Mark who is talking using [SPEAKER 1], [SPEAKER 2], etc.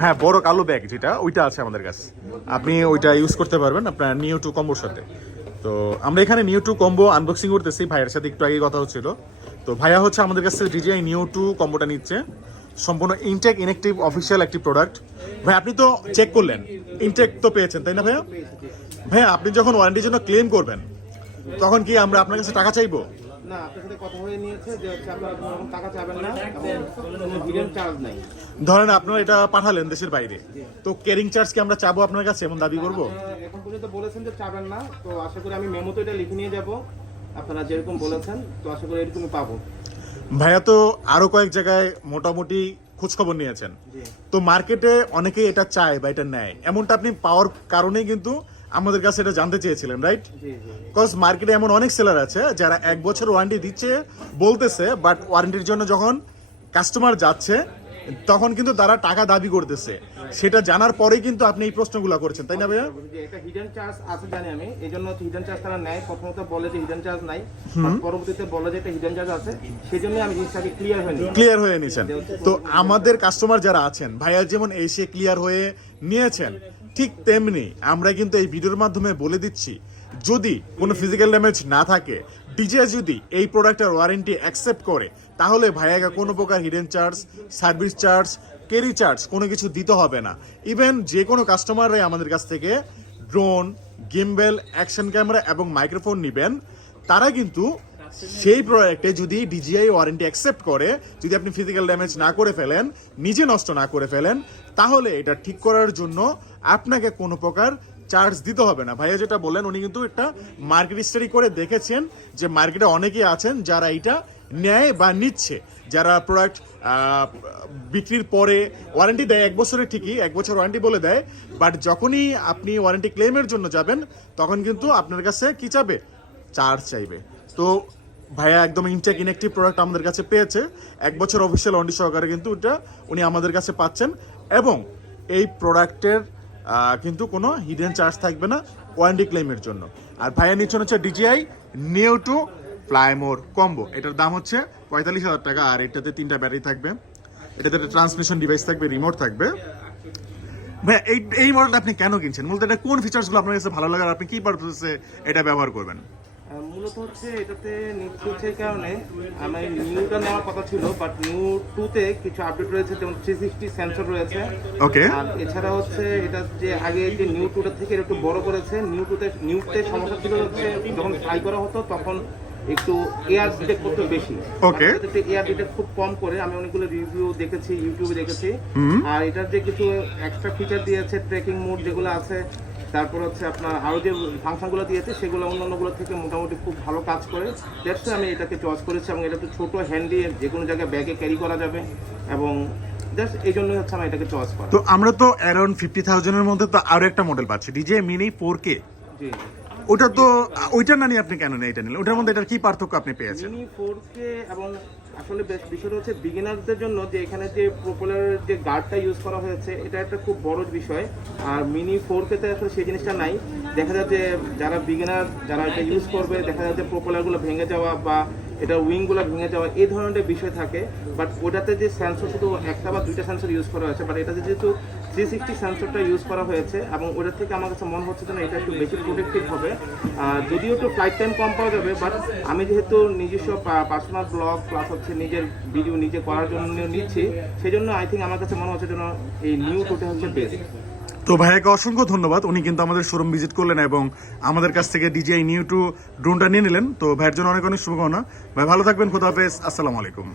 [SPEAKER 1] হ্যাঁ বড় কালো ব্যাগ যেটা, ওইটা আছে আমাদের কাছে। আপনি ওইটা ইউজ করতে পারবেন আপনার নিউ টু কম্বোর সাথে। তো আমরা এখানে নিউ টু কম্বো আনবক্সিং করতেছি, ভাইয়ের সাথে একটু আগে কথা হচ্ছিল। তো ভাইয়া হচ্ছে আমাদের কাছে ডিজিআই নিউ টু কম্বোটা নিচ্ছে। সম্পূর্ণ ইনটেক ইনেকটিভ অফিসিয়াল একটি প্রোডাক্ট ভাই, আপনি তো চেক করলেন। ইনটেক তো পেয়েছেন, তাই না ভাইয়া? ভাইয়া, আপনি যখন ওয়ারেন্টির জন্য ক্লেম করবেন, তখন কি আমরা আপনার কাছে টাকা চাইব?
[SPEAKER 2] না আপনার সাথে কথা হয়ে নিয়েছে যে হচ্ছে আপনারা কোনো টাকা চাবেন না কোনো হিডেন চার্জ নাই।
[SPEAKER 1] ধরেন আপনারা এটা পাঠালেন দেশের বাইরে তো কেরিং চার্জ কি আমরা চাবো আপনার কাছে এমন দাবি করব?
[SPEAKER 2] এখন পর্যন্ত বলেছেন যে চাবেন না তো আশা করি আমি মেমোতে এটা লিখে নিয়ে যাব। আপনারা যেরকম বলেছেন তো আশা করি এরকমই পাবো।
[SPEAKER 1] ভাইয়া তো আরও কয়েক জায়গায় মোটামুটি খোঁজ খবর নিয়েছেন তো মার্কেটে অনেকেই এটা চায় বা এটা নেয়। এমনটা আপনি পাওয়ার কারণেই কিন্তু আমাদের কাছে এটা জানতে চেয়েছিলেন রাইট
[SPEAKER 2] জি জি
[SPEAKER 1] বিকজ মার্কেটে এমন অনেক সেলার আছে যারা এক বছর ওয়ারেন্টি দিচ্ছে বলতেছে বাট ওয়ারেন্টির জন্য যখন কাস্টমার যাচ্ছে তখন কিন্তু তারা টাকা দাবি করতেছে। সেটা জানার পরেই কিন্তু আপনি এই প্রশ্নগুলো করছেন তাই না ভাইয়া?
[SPEAKER 2] এটা হিডেন চার্জ আছে জানি আমি। এই জন্য হিডেন চার্জ তারা নেয় প্রথমত বলে যে হিডেন চার্জ নাই পরবর্তীতে বলে যে এটা হিডেন চার্জ আছে আমি জিনিসটাকে ক্লিয়ার হয়নি।
[SPEAKER 1] ক্লিয়ার হয়ে নিয়েছেন। তো আমাদের কাস্টমার যারা আছেন ভাইয়া যেমন এসে ক্লিয়ার হয়ে নিয়েছেন ঠিক তেমনি আমরা কিন্তু এই ভিডিওর মাধ্যমে বলে দিচ্ছি, যদি কোনো ফিজিক্যাল ড্যামেজ না থাকে ডিজে যদি এই প্রোডাক্টের ওয়ারেন্টি অ্যাকসেপ্ট করে, তাহলে ভাইয়াকে কোনো প্রকার hidden charge service charge carry charge কোনো কিছু দিতে হবে না। ইভেন যে কোনো কাস্টমাররাই আমাদের কাছ থেকে ড্রোন গিম্বেল অ্যাকশন ক্যামেরা এবং মাইক্রোফোন নেবেন, তারা কিন্তু সেই প্রোডাক্টে যদি ডিজিআই ওয়ারেন্টি অ্যাকসেপ্ট করে, যদি আপনি ফিজিক্যাল ড্যামেজ না করে ফেলেন, নিজে নষ্ট না করে ফেলেন, তাহলে এটা ঠিক করার জন্য আপনাকে কোনো প্রকার চার্জ দিতে হবে না। ভাইয়া যেটা বললেন, উনি কিন্তু একটা মার্কেট স্টাডি করে দেখেছেন যে মার্কেটে অনেকেই আছেন যারা এটা নেয় বা নিচ্ছে। যারা প্রোডাক্ট বিক্রির পরে ওয়ারেন্টি দেয়, এক বছরের ঠিকই, এক বছর ওয়ারেন্টি বলে দেয় বাট যখনই আপনি ওয়ারেন্টি ক্লেমের জন্য যাবেন, তখন কিন্তু আপনার কাছে কি চাবে? চার্জ চাইবে। তো ভাইয়া একদম ইনটেক ইনেকটিভ প্রোডাক্ট আমাদের কাছে পেয়েছে। এক বছর অফিসিয়াল ওয়ারেন্টি সহকারে কিন্তু এটা উনি আমাদের কাছে পাচ্ছেন। এবং এই প্রোডাক্টের কিন্তু কোনো হিডেন চার্জ থাকবে না ওয়ারেন্টি ক্লেমের জন্য। আর ভাইয়া নিচ্ছেন হচ্ছে DJI new two fly more combo এটার দাম হচ্ছে পঁয়তাল্লিশ হাজার টাকা, আর এটাতে তিনটা ব্যাটারি থাকবে। এটাতে একটা ট্রান্সমিশন ডিভাইস থাকবে রিমোট থাকবে। ভাইয়া, এই এই মডেলটা আপনি কেন কিনছেন? মূলত এটা কোন ফিচার্সগুলো আপনার কাছে ভালো লাগে আর আপনি কি পারপাসে এটা ব্যবহার করবেন?
[SPEAKER 2] মূলত হচ্ছে এটাতে নিউ টু সেই কারণে আমার নিউটা নেওয়ার কথা ছিল বাট নিউ টুতে কিছু আপডেট রয়েছে যেমন থ্রি সিক্সটি সেন্সর রয়েছে।
[SPEAKER 1] ওকে
[SPEAKER 2] আর এছাড়া হচ্ছে এটা যে আগে যে নিউ টুটা থেকে একটু বড় করেছে নিউ টুতে নিউতে সমস্যা ছিল হচ্ছে যখন ফ্লাই করা হতো তখন একটু এয়ার ডিটেক্ট করতে বেশি।
[SPEAKER 1] Okay.
[SPEAKER 2] এয়ার ডিটেক্ট খুব কম করে। আমি অনেকগুলো রিভিউ দেখেছি ইউটিউবে দেখেছি। আর এটার যে কিছু এক্সট্রা ফিচার দিয়েছে ট্রেকিং মোড যেগুলো আছে তারপর হচ্ছে আপনার আরও যে ফাংশনগুলো দিয়েছে সেগুলো অন্যান্যগুলো থেকে মোটামুটি খুব ভালো কাজ করে। দ্যাটস আমি এটাকে চয়েস করেছি এবং এটা একটু ছোট হ্যান্ডি যে কোনো জায়গায় ব্যাগে ক্যারি করা যাবে এবং
[SPEAKER 1] তো আমরা তো অ্যারাউন্ড ফিফটি থাউজেন্ডের মধ্যে তো আরও একটা মডেল পাচ্ছি। ডিজে মিনি ফোর কে
[SPEAKER 2] জি।
[SPEAKER 1] ওটা তো, ওইটা না নিয়ে আপনি কেন নেই এটা নিলেন? ওটার মধ্যে এটার কি পার্থক্য আপনি পেয়েছেন?
[SPEAKER 2] মিনি ফোর কে এবং আসলে বিষয়টা হচ্ছে বিগিনারদের জন্য যে এখানে যে প্রপোলারের যে গার্ডটা ইউজ করা হয়েছে, এটা একটা খুব বড় বিষয়। আর মিনি ফোর কে তে আসলে সেই জিনিসটা নাই। দেখা যায় যে যারা বিগিনার যারা এটা ইউজ করবে, দেখা যায় যে প্রপোলারগুলো ভেঙে যাওয়া বা এটা উইংগুলো ভেঙে যাওয়া, এই ধরনের বিষয় থাকে। বাট ওটাতে যে সেন্সর শুধু একটা বা দুইটা সেন্সর ইউজ করা হয়েছে বাট এটাতে যেহেতু থ্রি সিক্সটি সেন্সরটা ইউজ করা হয়েছে এবং ওটার থেকে আমার কাছে মনে হচ্ছে যে না এটা একটু বেশি প্রোটেক্টিভ হবে। যদিও একটু ফ্লাইট টাইম কম পাওয়া যাবে বাট আমি যেহেতু নিজস্ব পার্সোনাল ব্লগ প্লাস হচ্ছে নিজের ভিডিও নিজে করার জন্য নিচ্ছি সেই জন্য আই থিঙ্ক আমার কাছে মনে হচ্ছে যেন এই নিউ টুটা হচ্ছে বেস্ট
[SPEAKER 1] তো ভাইয়াকে অসংখ্য ধন্যবাদ, উনি কিন্তু আমাদের শোরুম ভিজিট করলেন এবং আমাদের কাছ থেকে ডিজিআই নিউ টু ড্রোনটা নিয়ে নিলেন। তো ভাইয়ের জন্য অনেক অনেক শুভকামনা। ভাই, ভালো থাকবেন খোদাহাফেজ আসসালামু আলাইকুম।